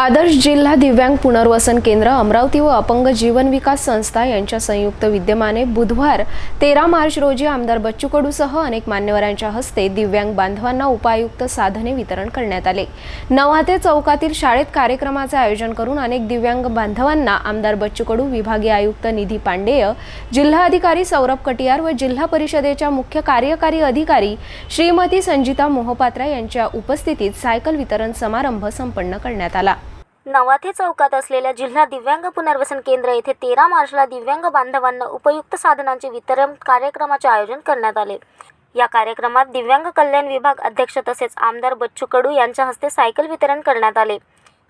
आदर्श जिल्हा दिव्यांग पुनर्वसन केंद्र अमरावती व अपंग जीवन विकास संस्था यांच्या संयुक्त विद्यमाने बुधवार तेरा मार्च रोजी आमदार बच्चू कडूसह अनेक मान्यवरांच्या हस्ते दिव्यांग बांधवांना उपायुक्त साधने वितरण करण्यात आले. नवाते चौकातील शाळेत कार्यक्रमाचे आयोजन करून अनेक दिव्यांग बांधवांना आमदार बच्चू कडू विभागीय आयुक्त निधी पांडेय जिल्हाधिकारी सौरभ कटियार व जिल्हा परिषदेच्या मुख्य कार्यकारी अधिकारी श्रीमती संजिता मोहपात्रा यांच्या उपस्थितीत सायकल वितरण समारंभ संपन्न करण्यात आला. नवाथे चौकात असलेल्या जिल्हा दिव्यांग पुनर्वसन केंद्र येथे तेरा मार्चला दिव्यांग बांधवांना उपयुक्त साधनांचे वितरण कार्यक्रमाचे आयोजन करण्यात आले. या कार्यक्रमात दिव्यांग कल्याण विभाग अध्यक्ष तसेच आमदार बच्चू कडू यांच्या हस्ते सायकल वितरण करण्यात आले.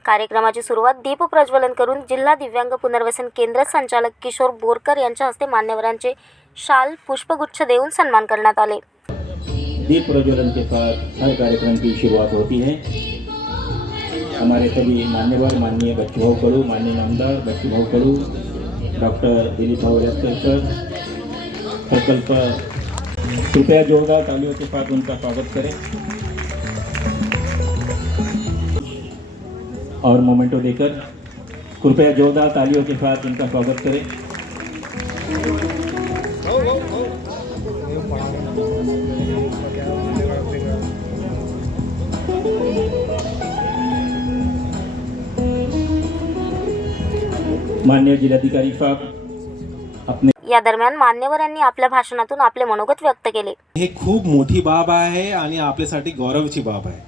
कार्यक्रमाची सुरुवात दीप प्रज्वलन करून जिल्हा दिव्यांग पुनर्वसन केंद्र संचालक किशोर बोरकर यांच्या हस्ते मान्यवरांचे शाल पुष्पगुच्छ देऊन सन्मान करण्यात आले. दीप प्रज्वलन के साथ हर कार्यक्रम की शुरुआत होती है? हमारे सभी मान्यवर, माननीय बच्चू भाऊ कडू माननीय नामदार बच्चू भाऊ कडू डॉक्टर दिलीप भाऊ रेस्कर प्रकल्प कृपया जोरदार तालियों के साथ उनका स्वागत करें। और मोमेंटो देकर कृपया जोरदार तालियों के साथ उनका स्वागत करें। माननीय जिलाधिकारी साहब अपने या दरम्यान मान्यवरांनी आपल्या भाषणातून आपले मनोगत व्यक्त केले. हे खूप मोठी बाब आहे आणि आपल्यासाठी गौरवाची बाब आहे.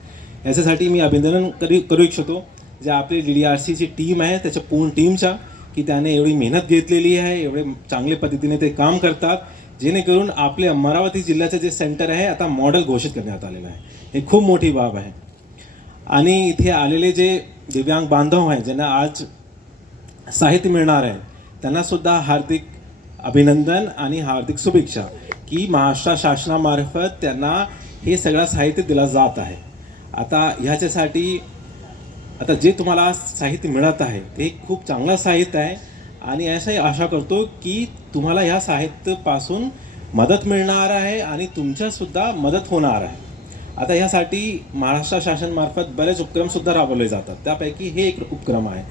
याच्यासाठी मी अभिनंदन करू करू इच्छितो जे आपली डी डी आर सीची टीम आहे त्याच्या पूर्ण टीमच्या की त्याने एवढी मेहनत घेतलेली आहे एवढे चांगल्या पद्धतीने ते काम करतात जेणेकरून आपले अमरावती जिल्ह्याचं जे सेंटर आहे आता मॉडेल घोषित करण्यात आलेलं आहे. हे खूप मोठी बाब आहे. आणि इथे आलेले जे दिव्यांग बांधव आहेत ज्यांना आज साहित्य मिळणार आहे. त्यांनासुद्धा हार्दिक अभिनंदन आणि हार्दिक शुभेच्छा की महाराष्ट्र शासनामार्फत त्यांना हे सगळं साहित्य दिलं जात आहे. आता ह्याच्यासाठी आता जे तुम्हाला साहित्य मिळत आहे ते खूप चांगलं साहित्य आहे आणि अशाही आशा करतो की तुम्हाला ह्या साहित्यापासून मदत मिळणार आहे आणि तुमच्यासुद्धा मदत होणार आहे. आता ह्यासाठी महाराष्ट्र शासनमार्फत बरेच उपक्रमसुद्धा राबवले जातात. त्यापैकी हे एक उपक्रम आहे.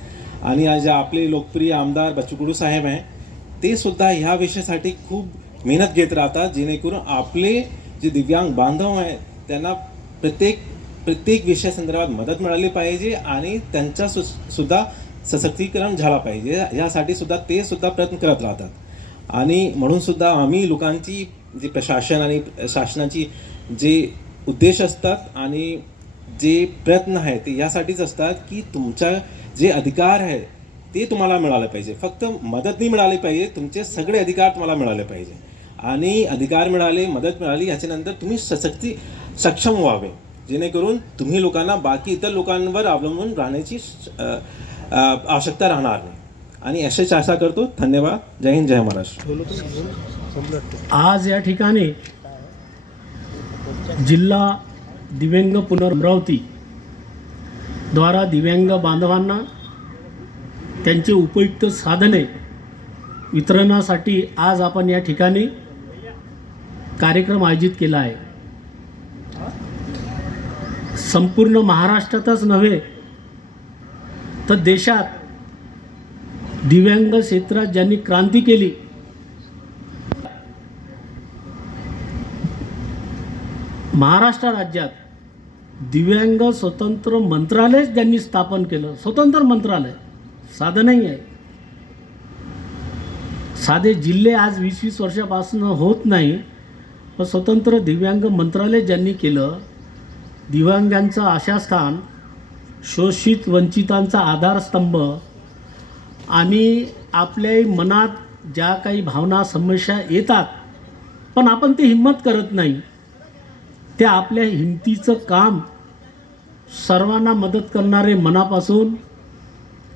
आणि आज जे आपले लोकप्रिय आमदार बच्चू साहेब आहे ते सुद्धा ह्या विषयासाठी खूप मेहनत घेत राहतात जेणेकरून आपले जे दिव्यांग बांधव आहेत त्यांना प्रत्येक प्रत्येक विषयासंदर्भात मदत मिळाली पाहिजे आणि त्यांच्या सु सुद्धा सशक्तीकरण झाला पाहिजे. यासाठी सुद्धा ते सुद्धा प्रयत्न करत राहतात. आणि म्हणून सुद्धा आम्ही लोकांची जी प्रशासन आणि शासनाची जे उद्देश असतात आणि जे प्रयत्न आहेत ते यासाठीच असतात की तुमच्या जे अधिकार आहे ते तुम्हाला मिळाले पाहिजे. फक्त मदत नाही मिळाली पाहिजे तुमचे सगळे अधिकार तुम्हाला मिळाले पाहिजे. आणि अधिकार मिळाले मदत मिळाली याच्यानंतर तुम्ही सशक्ती सक्षम व्हावे. जेणेकरून तुम्ही लोकांना बाकी इतर लोकांवर अवलंबून राहण्याची आवश्यकता राहणार नाही. आणि अशीच आशा करतो. धन्यवाद. जय हिंद जय महाराष्ट्र. आज या ठिकाणी जिल्हा दिव्यांग पुनर्मरावती द्वारा दिव्यांग बांधवांना त्यांचे उपयुक्त साधने वितरणासाठी आज आपण या ठिकाणी कार्यक्रम आयोजित केला आहे. संपूर्ण महाराष्ट्रातच नव्हे तर देशात दिव्यांग क्षेत्रात ज्यांनी क्रांती केली महाराष्ट्र राज्यात दिव्यांग स्वतंत्र मंत्रालय ज्यांनी स्थापन केलं. स्वतंत्र मंत्रालय. साधं नाही आहे. साधे जिल्हे आज वीस वीस वर्षापासून होत नाही पण स्वतंत्र दिव्यांग मंत्रालय ज्यांनी केलं दिव्यांगांचं आशास्थान शोषित वंचितांचा आधारस्तंभ आणि आपल्या मनात ज्या काही भावना समस्या येतात पण आपण ते हिंमत करत नाही त्या आपल्या हिमतीचं काम सर्वांना मदत करणारे मनापासून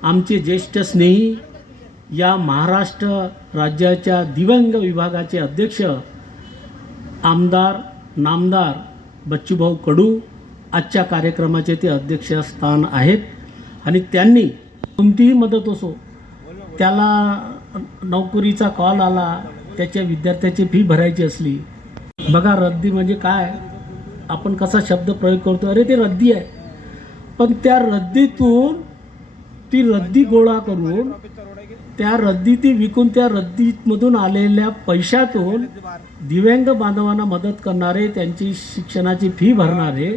आमचे ज्येष्ठ स्नेही या महाराष्ट्र राज्याच्या दिव्यांग विभागाचे अध्यक्ष आमदार नामदार बच्चूभाऊ कडू आजच्या कार्यक्रमाचे ते अध्यक्षस्थान आहेत. आणि त्यांनी कोणतीही मदत असो त्याला नोकरीचा कॉल आला त्याच्या विद्यार्थ्याची फी भरायची असली. बघा रद्दी म्हणजे काय? आपण कसा शब्द प्रयोग करतो अरे ते रद्दी आहे. पण त्या रद्दीतून ती रद्दी गोळा करून त्या रद्दी ती विकून त्या रद्दीमधून आलेल्या पैशातून दिव्यांग बांधवांना मदत करणारे त्यांची शिक्षणाची फी भरणारे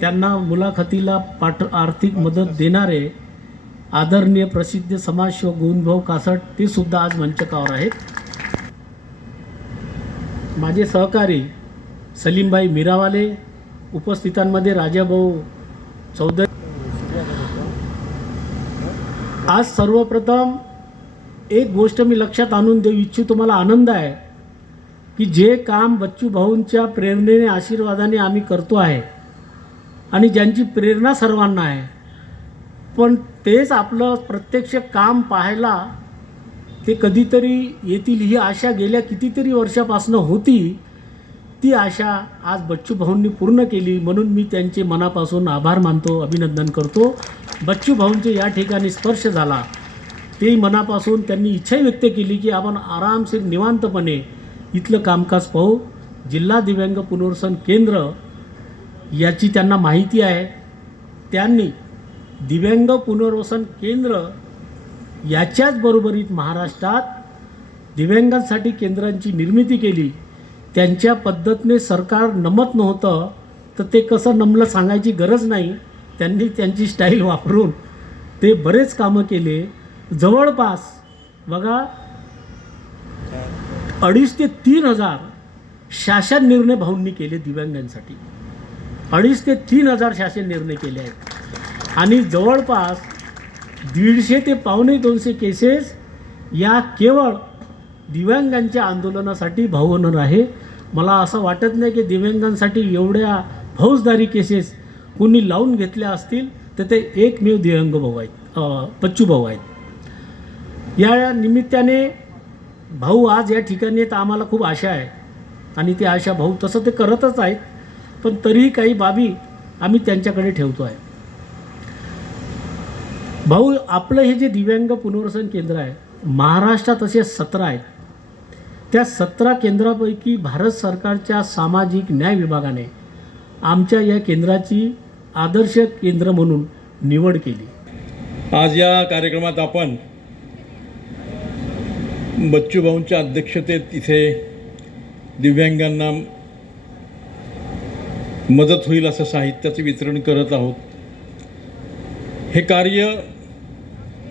त्यांना मुलाखतीला पाठ आर्थिक मदत देणारे आदरणीय प्रसिद्ध समाजसेवक गोविंदभाऊ कासट ते सुद्धा आज मंचकावर आहेत. माझे सहकारी सलीमबाई मिरावाले उपस्थितांमध्ये राजाभाऊ चौदा आज सर्वप्रथम एक गोष्ट मी लक्षात आणून देऊ इच्छितो मला आनंद आहे की जे काम बच्चू भाऊंच्या प्रेरणेने आशीर्वादाने आम्ही करतो आहे आणि ज्यांची प्रेरणा सर्वांना आहे. पण तेच आपलं प्रत्यक्ष काम पाहायला ते कधीतरी येतील ही आशा गेल्या कितीतरी वर्षापासून होती. ती आशा आज बच्चू भाऊंनी पूर्ण केली म्हणून मी त्यांचे मनापासून आभार मानतो अभिनंदन करतो. बच्चू भाऊंचे या ठिकाणी स्पर्श झाला. तेही मनापासून त्यांनी इच्छा व्यक्त केली की आपण आरामशीर निवांतपणे इथलं कामकाज पाहू. जिल्हा दिव्यांग पुनर्वसन केंद्र याची त्यांना माहिती आहे. त्यांनी दिव्यांग पुनर्वसन केंद्र याच्याच बरोबरीत महाराष्ट्रात दिव्यांगांसाठी केंद्रांची निर्मिती केली. त्यांच्या पद्धतीने सरकार नमत नव्हतं तर ते कसं नमलं सांगायची गरज नाही. त्यांनी त्यांची स्टाईल वापरून ते बरेच कामं केले. जवळपास बघा अडीच ते तीन हजार शासन निर्णय भाऊंनी केले दिव्यांगांसाठी. अडीच ते तीन हजार शासन निर्णय केले आहेत. आणि जवळपास दीडशे ते पावणे दोनशे केसेस या केवळ दिव्यांगांच्या आंदोलनासाठी भाऊ होणार आहे. मला असं वाटत नाही की दिव्यांगांसाठी एवढ्या फौजदारी केसेस कुणी लावून घेतल्या असतील तर ते एकमेव दिव्यांग भाऊ आहेत बच्चू भाऊ आहेत. या निमित्ताने भाऊ आज या ठिकाणी आहेत आम्हाला खूप आशा आहे. आणि ती आशा भाऊ तसं ते करतच आहेत पण तरीही काही बाबी आम्ही त्यांच्याकडे ठेवतो आहे. भाऊ आपलं हे जे दिव्यांग पुनर्वसन केंद्र आहे महाराष्ट्रात असे सतरा आहेत. त्या सतरा केंद्रापैकी भारत सरकारच्या सामाजिक न्याय विभागाने आमच्या या केंद्राची आदर्श केंद्र म्हणून निवड केली. आज या कार्यक्रमात आपण बच्चू भाऊंच्या अध्यक्षतेत इथे दिव्यांगांना मदत होईल असं साहित्याचं वितरण करत आहोत. हे कार्य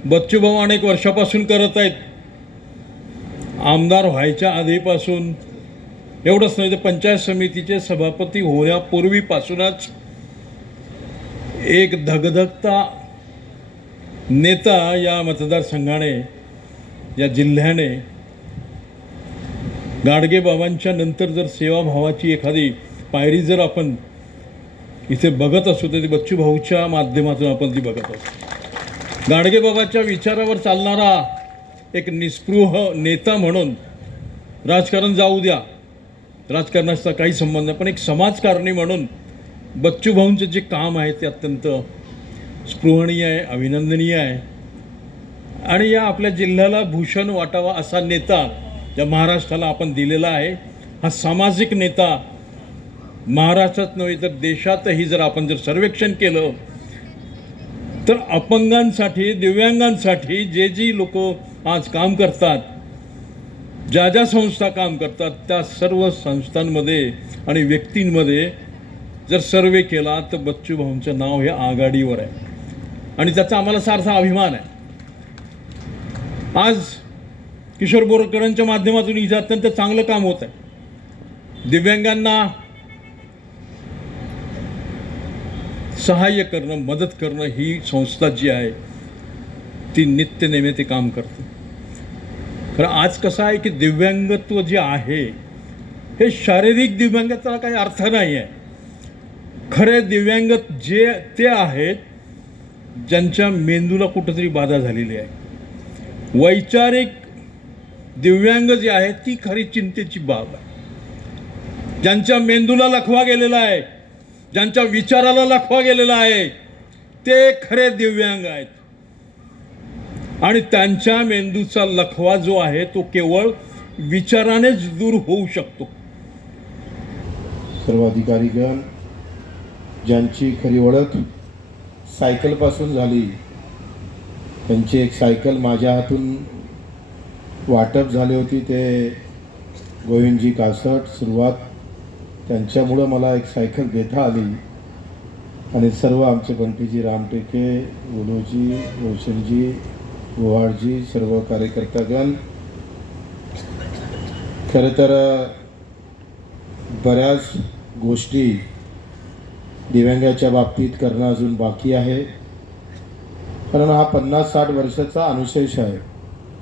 बच्चू भाऊ अनेक वर्षापासून करत आहेत. आमदार व्हायच्या आधीपासून एवढंच नाही तर पंचायत समितीचे सभापती होण्यापूर्वीपासूनच एक धगधगता नेता या मतदारसंघाने या जिल्ह्याने गाडगेबाबांच्या नंतर जर सेवाभावाची एखादी पायरी जर आपण इथे बघत असू तर ती बच्चू भाऊच्या माध्यमातून आपण ती बघत असू. गाडगेबाबाच्या विचारावर चालणारा एक निस्पृह नेता म्हणून राजकारण जाऊ द्या. राजकारणाचा काही संबंध नाही पण एक समाजकारणी म्हणून बच्चू भाऊंचं जे काम आहे ते अत्यंत स्पृहणीय आहे अभिनंदनीय आहे. आणि या आपल्या जिल्ह्याला भूषण वाटावा असा नेता या महाराष्ट्राला आपण दिलेला आहे हा सामाजिक नेता महाराष्ट्रात नव्हे तर देशातही जर आपण जर सर्वेक्षण केलं तर अपंगांसाठी दिव्यांगांसाठी जे जी लोक आज काम करतात ज्या ज्या संस्था काम करतात त्या सर्व संस्थांमध्ये आणि व्यक्तींमध्ये जर सर्वे केला तर बच्चू भाऊंचं नाव हे आघाडीवर आहे. आणि त्याचा आम्हाला सारसा अभिमान आहे. आज किशोर बोरकरांच्या माध्यमातून इथे अत्यंत चांगलं काम होत आहे. दिव्यांगांना सहाय्य करणं मदत करणं ही संस्था जी आहे ती नित्यनेमे ते काम करते. खरं आज कसं आहे की दिव्यांगत्व जे आहे हे शारीरिक दिव्यांगाचा काही अर्थ नाही आहे खरे दिव्यांग जे ते आहेत ज्यांच्या मेंदूला कुठंतरी बाधा झालेली आहे. वैचारिक दिव्यांग जे आहे ती खरी चिंतेची बाब आहे. ज्यांच्या मेंदूला लखवा गेलेला आहे ज्यांच्या विचाराला लखवा गेलेला आहे ते खरे दिव्यांग आहेत. आणि त्यांच्या मेंदूचा लखवा जो आहे तो केवळ विचारानेच दूर होऊ शकतो. सर्व अधिकारीगण ज्यांची खरी ओळख सायकलपासून झाली त्यांची एक सायकल माझ्या हातून वाटप झाली होती ते गोविंदजी कासट सुरुवात त्यांच्यामुळं मला एक सायकल देता आली. आणि सर्व आमचे बंटीजी रामटेके उलोजी रोशनजी गोवाडजी सर्व कार्यकर्तागण. खरं तर बऱ्याच गोष्टी दिव्यांगाच्या बाबतीत करणं अजून बाकी आहे. कारण हा पन्नास साठ वर्षाचा अनुशेष आहे.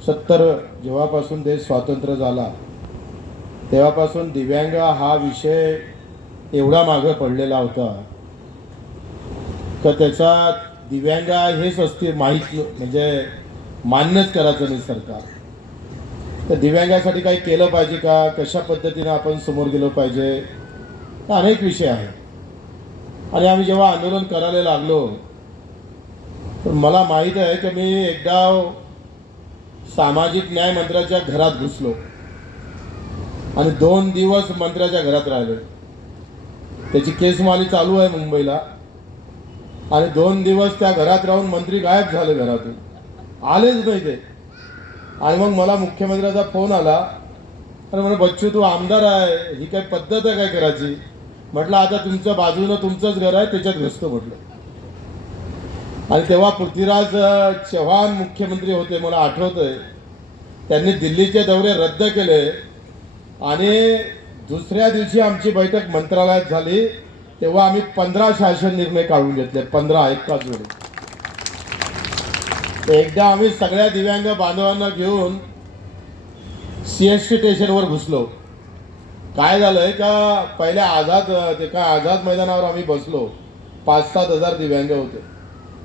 सत्तर जेव्हापासून देश स्वातंत्र्य झाला तेव्हापासून दिव्यांग हा विषय एवढा मागं पडलेला होता. तर त्याचा दिव्यांग हेच असते माहीत म्हणजे मान्यच करायचं नाही सरकार. तर दिव्यांगासाठी काही केलं पाहिजे का? कशा पद्धतीनं आपण समोर गेलो पाहिजे? अनेक विषय आहेत. आणि आम्ही जेव्हा आंदोलन करायला लागलो तर मला माहीत आहे की मी एकदा सामाजिक न्याय मंत्र्याच्या घरात घुसलो. आणि दोन दिवस मंत्र्याच्या घरात राहिलो. त्याची केसमाली चालू आहे मुंबईला. आणि दोन दिवस त्या घरात राहून मंत्री गायब झाले घरातून. आलेच नाही ते आणि मग मला मुख्यमंत्र्याचा फोन आला. अरे म्हणे बच्चू तू आमदार आहे. ही काय पद्धत आहे काय करायची? म्हटलं आता तुमच्या बाजूनं तुमचंच घर आहे त्याच्यात घसतो म्हटलं. आणि तेव्हा पृथ्वीराज चव्हाण मुख्यमंत्री होते मला आठवतंय. त्यांनी दिल्लीचे दौरे रद्द केले. आणि दुसऱ्या दिवशी आमची बैठक मंत्रालयात झाली. तेव्हा आम्ही पंधरा शासन निर्णय काढून घेतले पंधरा एकाच वेळी. एकदा आम्ही सगळ्या दिव्यांग बांधवांना घेऊन सी एस टी स्टेशनवर घुसलो. काय झालंय का पहिल्या आझाद ते काय आझाद मैदानावर आम्ही बसलो. पाच सात हजार दिव्यांग होते.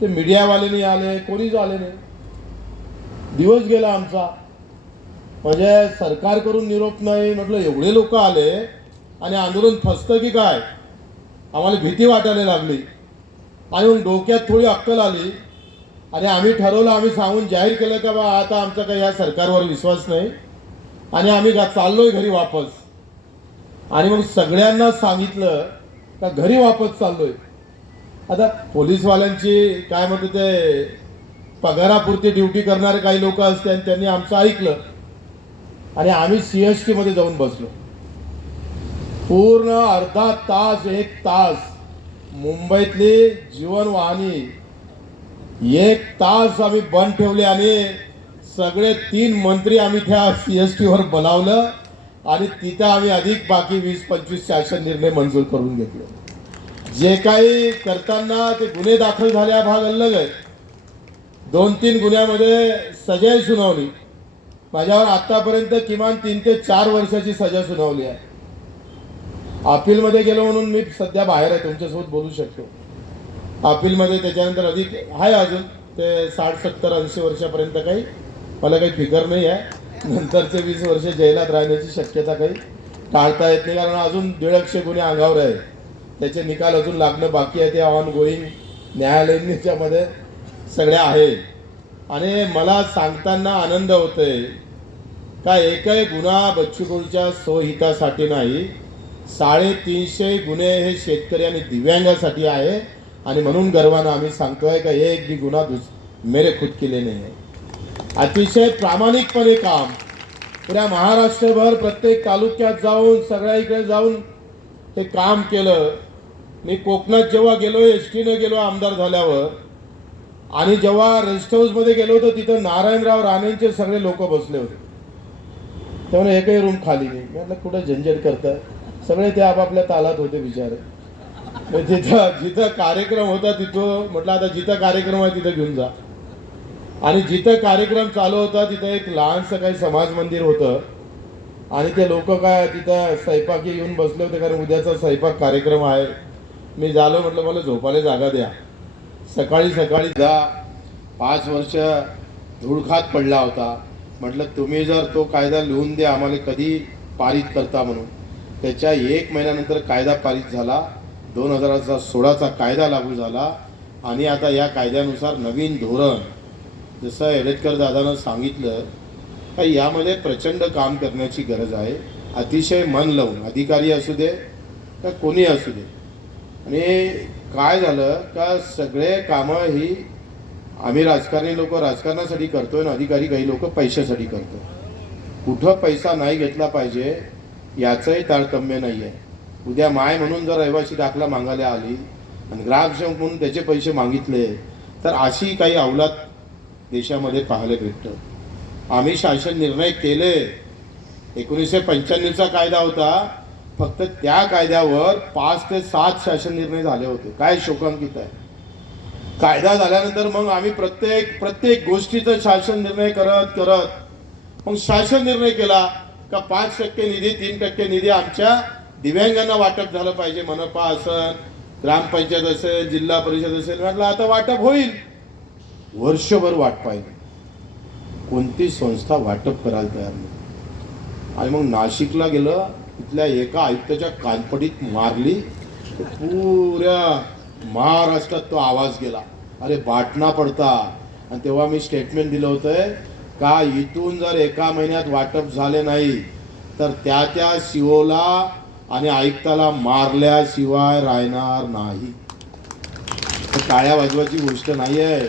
ते मीडियावाले नाही आले कोणीच आले नाही. दिवस गेला आमचा. म्हणजे सरकारकडून निरोप नाही म्हटलं एवढे लोक आले आणि आंदोलन फसतं की काय? आम्हाला भीती वाटायला लागली. आणि मग डोक्यात थोडी अक्कल आली. आणि आम्ही ठरवलं आम्ही सांगून जाहीर केलं का बा आता आमचा काही या सरकारवर विश्वास नाही. आणि आम्ही चाललोय घरी वापस. आणि मग सगळ्यांना सांगितलं का घरी वापस चाललोय. आता पोलीसवाल्यांची काय म्हणते ते पगारापुरती ड्युटी करणारे काही लोक असते आणि त्यांनी आमचं ऐकलं. आणि आम्ही सी एस टीमध्ये जाऊन बसलो. पूर्ण अर्धा तास एक तास मुंबईतली जीवनवाहिनी एक तास आम्ही बंद ठेवले आणि सगळे तीन मंत्री आम्ही त्या सी एस टीवर बोलावलं आणि तिथं आम्ही अधिक बाकी वीस पंचवीस शासन निर्णय मंजूर करून घेतले. जे काही करताना ते गुन्हे दाखल झाले भाग अलग आहे. दोन तीन गुन्ह्यामध्ये सजा सुनावली. माझ्यावर आतापर्यंत किमान तीन ते चार वर्षाची सजा सुनावली आहे. अपीलमध्ये गेलो म्हणून मी सध्या बाहेर आहे तुमच्यासोबत बोलू शकतो. अपीलमध्ये त्याच्यानंतर अधिक आहे अजून. ते साठ सत्तर ऐंशी वर्षापर्यंत काही. मला काही फिकर नाही आहे. नंतरचे वीस वर्ष जेलात राहण्याची शक्यता काही टाळता येत नाही. कारण अजून दीडशे गुन्हे अंगावर आहे त्याचे निकाल अजून लागणं बाकी आहे. ते ऑन गोईंग न्यायालयाच्यामध्ये सगळ्या आहे आणि मला सांगताना आनंद होतोय का एकही गुन्हा बच्चूकडूच्या स्वहितासाठी नाही. साडेतीनशे गुन्हे हे शेतकरी आणि दिव्यांगासाठी आहे. आणि म्हणून गर्वानं आम्ही सांगतोय का एक बी गुन्हा दुस मेरे खुद केले नाही आहे अतिशय प्रामाणिकपणे काम. पुऱ्या महाराष्ट्रभर प्रत्येक तालुक्यात जाऊन सगळ्या इकडे जाऊन हे काम केलं. मी कोकणात जेव्हा गेलो एस टीनं गेलो आमदार झाल्यावर आणि जेव्हा रेस्ट हाऊसमध्ये गेलो होतो तिथं नारायणराव राणेंचे सगळे लोक बसले होते. तेव्हा एकही रूम खाली नाही. म्हटलं कुठं झंझट करतं सगळे ते आपापल्या तालात होते बिचारे. जिथं तिथं जिथं कार्यक्रम होता तिथं म्हटलं आता जिथं कार्यक्रम आहे तिथं घेऊन जा. आणि जिथं कार्यक्रम चालू होता तिथं एक लहानसं काही समाज मंदिर होतं. आणि ते लोक काय तिथं स्वयंपाकी येऊन बसले होते कारण उद्याचा स्वयंपाक कार्यक्रम आहे. मी झालो म्हटलं मला झोपायला जागा द्या. सकाळी सकाळी जा. पाच वर्ष धुळखात पडला होता. म्हटलं तुम्ही जर तो कायदा लिहून द्या आम्हाला कधी पारित करता म्हणून. त्याच्या एक महिन्यानंतर कायदा पारित झाला. दोन हजाराचा सोळाचा कायदा लागू झाला आणि आता या कायद्यानुसार नवीन धोरण जसं एडेटकर दादानं सांगितलं का यामध्ये प्रचंड काम करण्याची गरज आहे. अतिशय मन लावून अधिकारी असू दे का कोणी असू दे. आणि काय झालं का सगळे कामं ही आम्ही राजकारणी लोक राजकारणासाठी करतो आणि अधिकारी काही लोक पैशासाठी करतो कुठं पैसा नाही घेतला पाहिजे याचंही तारतम्य नाही आहे उद्या माय म्हणून जर रहिवासी दाखला मागायला आली आणि ग्रामसेवक म्हणून त्याचे पैसे मागितले तर अशी काही अवलाद देशामध्ये पाहायला भेटतं. आम्ही शासन निर्णय केले. एकोणीसशे पंच्याण्णवचा कायदा होता. फक्त त्या कायद्यावर पाच ते सात शासन निर्णय झाले होते. काय शोकांकित आहे. कायदा झाल्यानंतर मग आम्ही प्रत्येक प्रत्येक गोष्टीचं शासन निर्णय करत करत मग शासन निर्णय केला का पाच टक्के निधी तीन टक्के निधी आमच्या दिव्यांगांना वाटप झालं पाहिजे मनपा असेल ग्रामपंचायत असेल जिल्हा परिषद असेल म्हटलं आता वाटप होईल. वर्षभर वाट पाहिजे कोणती संस्था वाटप करायला तयार नाही. आणि मग नाशिकला गेलं तिथल्या एका आयुक्ताच्या कानपटीत मारली. तर पुऱ्या महाराष्ट्रात तो आवाज गेला. अरे बाटना पडता. आणि तेव्हा मी स्टेटमेंट दिलं होतं का इथून जर एका महिन्यात वाटप झाले नाही तर त्या त्या शिवोला आणि आयुक्ताला मारल्याशिवाय राहणार नाही. काळ्या टाळ्या वाजवायची गोष्ट नाही आहे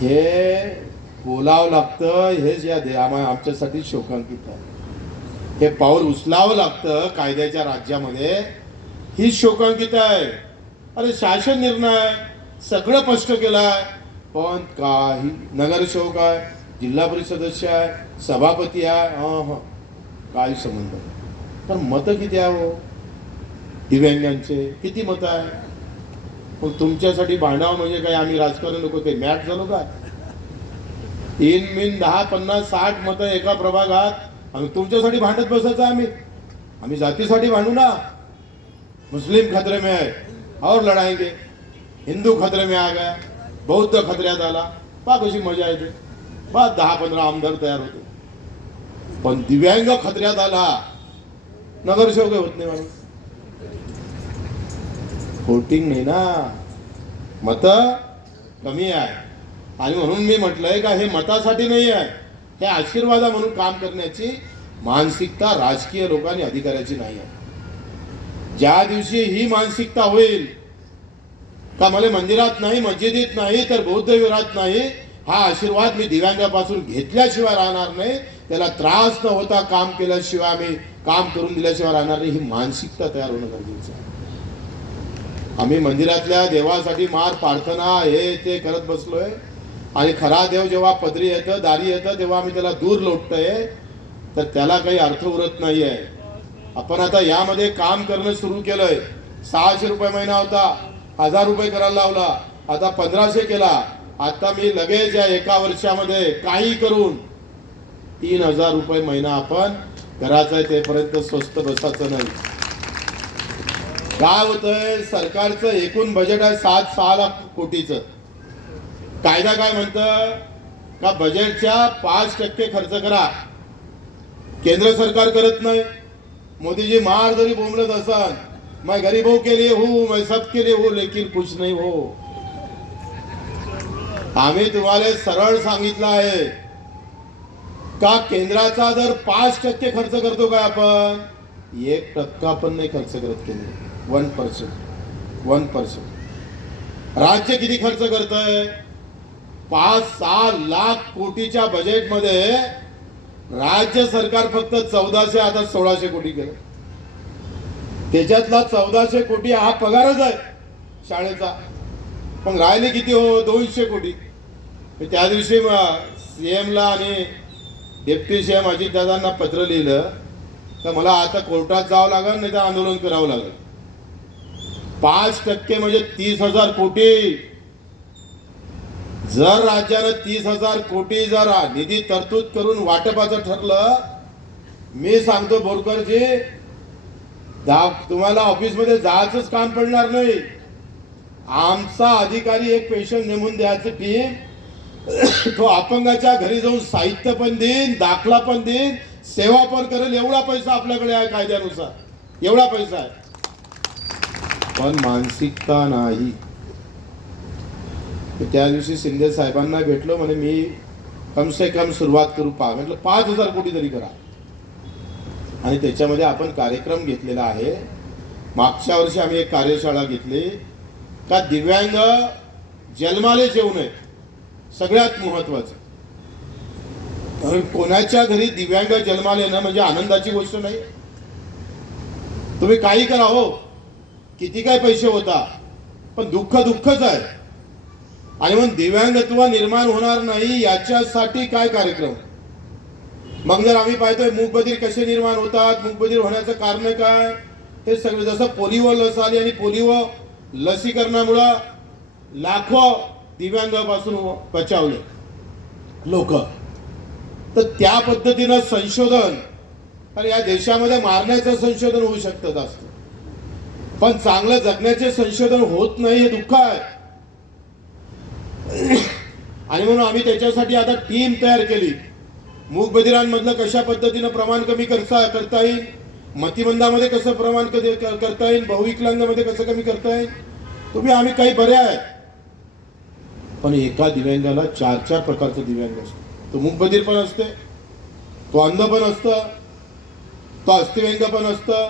हे बोलावं लागतं हेच या दे आमच्यासाठी शोकांकित आहे. हे पाऊल उचलावं लागतं कायद्याच्या राज्यामध्ये. ही शोकांकित आहे. अरे शासन निर्णय सगळं स्पष्ट केलाय. पण काही नगरसेवक आहे जिल्हा परिषद सदस्य आहे सभापती आहे काय संबंध? तर मतं किती आहे हो? दिव्यांगांचे. किती मतं आहे मग तुमच्यासाठी भांडावं म्हणजे काय? आम्ही राजकारण लोक ते मॅट झालो काय तीन मिन दहा पन्नास साठ मतं एका प्रभागात आणि तुमच्यासाठी भांडत बसायचं आम्ही. आम्ही जातीसाठी भांडू ना. मुस्लिम खतरे में है. और लढाएंगे हिंदू खतरे में आ गया. बौद्ध खतऱ्यात आला. पा कशी मजा येते. बा दहा पंधरा आमदार तयार होते. पण दिव्यांग खतऱ्यात आला. नगरसेवक होत नाही म्हणून होटिंग नाही ना. मत कमी आहे. आणि म्हणून मी म्हटलंय का हे मतासाठी नाही आहे. हे आशीर्वादा म्हणून काम करण्याची मानसिकता राजकीय लोकांनी अधिकाऱ्याची नाही आहे. ज्या दिवशी ही मानसिकता होईल का मला मंदिरात नाही मस्जिदीत नाही तर बौद्ध विरात नाही हा आशीर्वाद मी दिव्यांगापासून घेतल्याशिवाय राहणार नाही. त्याला त्रास न होता काम केल्याशिवाय आम्ही काम करून दिल्याशिवाय राहणार नाही ही मानसिकता तयार होणं गरजेचं आहे. आम्ही मंदिरातल्या देवासाठी मार प्रार्थना हे ते करत बसलोय. आणि खरा देव जेव्हा पदरी येतं दारी येतं तेव्हा आम्ही त्याला दूर लोटतोय. तर त्याला काही अर्थ उरत नाही आहे आपण आता यामध्ये काम करणं सुरू केलंय. सहाशे रुपये महिना होता हजार रुपये करायला लावला आता पंधराशे केला. आता मी लगेच या एका वर्षामध्ये काही करून तीन हजार रुपये महिना आपण घराचा आहे तेपर्यंत स्वस्त बसायचं नाही. काय होतंय सरकारचं एकूण बजेट आहे सात सहा लाख कोटीचं. कायदा काय म्हणतं? का बजेटच्या पाच टक्के खर्च करा. केंद्र सरकार करत नाही. मोदीजी मार जरी बोंबलत असन मैं गरीबों हो के लिए हूँ हो, मैं सबके लिए हूँ हो, लेकिन कुछ नहीं हो. आम्ही तुम्हाला सरळ सांगितलं आहे का केंद्राचा जर पाच टक्के खर्च करतो काय आपण? एक टक्का पण नाही खर्च करत केंद्र. वन पर्सेंट वन पर्सेंट राज्य किती खर्च करतंय? पाच सहा लाख कोटीच्या बजेटमध्ये राज्य सरकार फक्त चौदाशे आता सोळाशे कोटी केलं. त्याच्यातला चौदाशे कोटी हा पगारच आहे शाळेचा. पण राहिले किती हो? दोनशे कोटी. त्या दिवशी सीएमला आणि डेप्टी सीएम अजितदादांना पत्र लिहिलं तर मला आता कोर्टात जावं लागेल नाही तर आंदोलन करावं लागेल. पाच टक्के म्हणजे तीस हजार कोटी. जर राज्यानं तीस हजार कोटी जर निधी तरतूद करून वाटपाचं ठरलं मी सांगतो बोरकरजी तुम्हाला ऑफिसमध्ये जायचंच काम पडणार नाही. आमचा अधिकारी एक पेशंट नेमून द्यायचं टीम तो अपंगाच्या घरी जाऊन साहित्य पण देईन दाखला पण देईन सेवा पण करेल एवढा पैसा आपल्याकडे आहे कायद्यानुसार. एवढा पैसा आहे. पण मानसिकता नाही. त्या दिवशी शिंदे साहेबांना भेटलो म्हणे मी कम से कम सुरुवात करू पा. म्हटलं पाच हजार कोटी तरी करा. आणि त्याच्यामध्ये आपण कार्यक्रम घेतलेला आहे. मागच्या वर्षी आम्ही एक कार्यशाळा घेतली. का दिव्यांग जन्मालेच येऊ नये सगळ्यात महत्वाचं. कारण कोणाच्या घरी दिव्यांग जन्माला येणं म्हणजे आनंदाची गोष्ट नाही. तुम्ही काही करा हो. किती काय पैसे होता पण दुःख दुःखच आहे. आणि मग दिव्यांगत्व निर्माण होणार नाही याच्यासाठी काय कार्यक्रम? मग जर आम्ही पाहतोय मूकबधीर कसे निर्माण होतात मूकबधीर होण्याचं कारण काय? हे सगळं जसं पोलिओ लस आली आणि पोलिओ लसीकरणामुळं लाखो दिव्यांगापासून बचावले. लोक. तर त्या पद्धतीनं संशोधन आणि या देशामध्ये मारण्याचं संशोधन होऊ शकतं जास्त. पण चांगलं जगण्याचे संशोधन होत नाही हे दुःख आहे. आणि म्हणून आम्ही त्याच्यासाठी आता टीम तयार केली. मूकबधिरांमधलं कशा पद्धतीनं प्रमाण कमी करता करता येईल? मतिमंदामध्ये कसं प्रमाण कधी करता येईल? बहुविकलांगामध्ये कसं कमी करता येईल? तुम्ही आम्ही काही बरे आहेत. पण एका दिव्यांगाला चार चार प्रकारचं दिव्यांग असतं. तो मुखबधीर पण असते तो अंध पण असतं तो अस्थिव्यंग पण असतं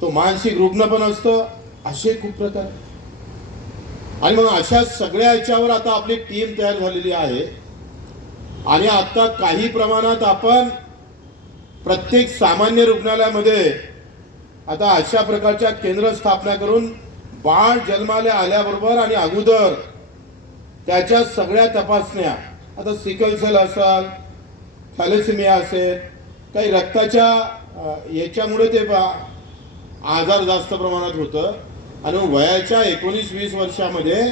तो मानसिक रुग्ण पण असतं असे खूप प्रकार. आणि म्हणून अशा सगळ्या याच्यावर आता आपली टीम तयार झालेली आहे. आणि आता काही प्रमाणात आपण प्रत्येक सामान्य रुग्णालयामध्ये आता अशा प्रकारच्या केंद्र स्थापना करून बाळ जन्माला आल्याबरोबर आणि अगोदर त्याच्या सगळ्या तपासण्या आता सिकल सेल असाल थॅलेसिमिया असेल काही रक्ताच्या याच्यामुळे ते आजार जास्त प्रमाणात होतं. आणि वयाच्या एकोणीस वीस वर्षामध्ये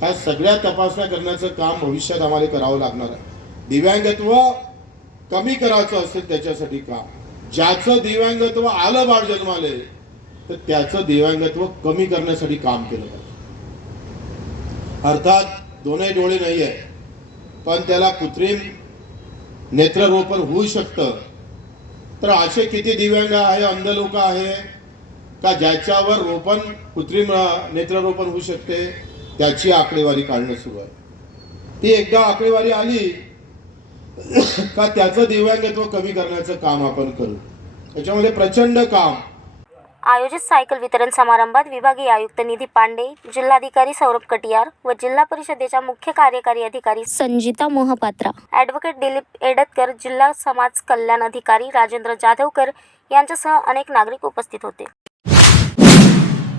ह्या सगळ्या तपासण्या करण्याचं काम भविष्यात आम्हाला करावं लागणार आहे. दिव्यांगत्व कमी करायचं असेल त्याच्यासाठी काम. ज्याचं दिव्यांगत्व आलं बाळ जन्माले तर त्याचं दिव्यांगत्व कमी करण्यासाठी काम केलं पाहिजे. अर्थात दोनही डोळे नाही आहे पण त्याला कृत्रिम नेत्ररोपण होऊ शकतं. तर असे किती दिव्यांग आहे अंध लोक आहे का ज्याच्यावर रोपण कृत्रिम नेत्ररोपण होऊ शकते त्याची आकडेवारी काढणं सुरू आहे. ती एकदा आकडेवारी आली का त्याचं दिव्यांगत्व कमी करण्याचं काम आपण करू. याच्यामध्ये प्रचंड काम आयोजित सायकल वितरण समारंभात विभागीय आयुक्त निधी पांडे जिल्हाधिकारी सौरभ कटियार व जिल्हा परिषदेच्या मुख्य कार्यकारी अधिकारी संजिता मोहपात्रा. ॲडव्होकेट दिलीप एडतकर जिल्हा समाज कल्याण अधिकारी राजेंद्र जाधवकर यांच्यासह अनेक नागरिक उपस्थित होते.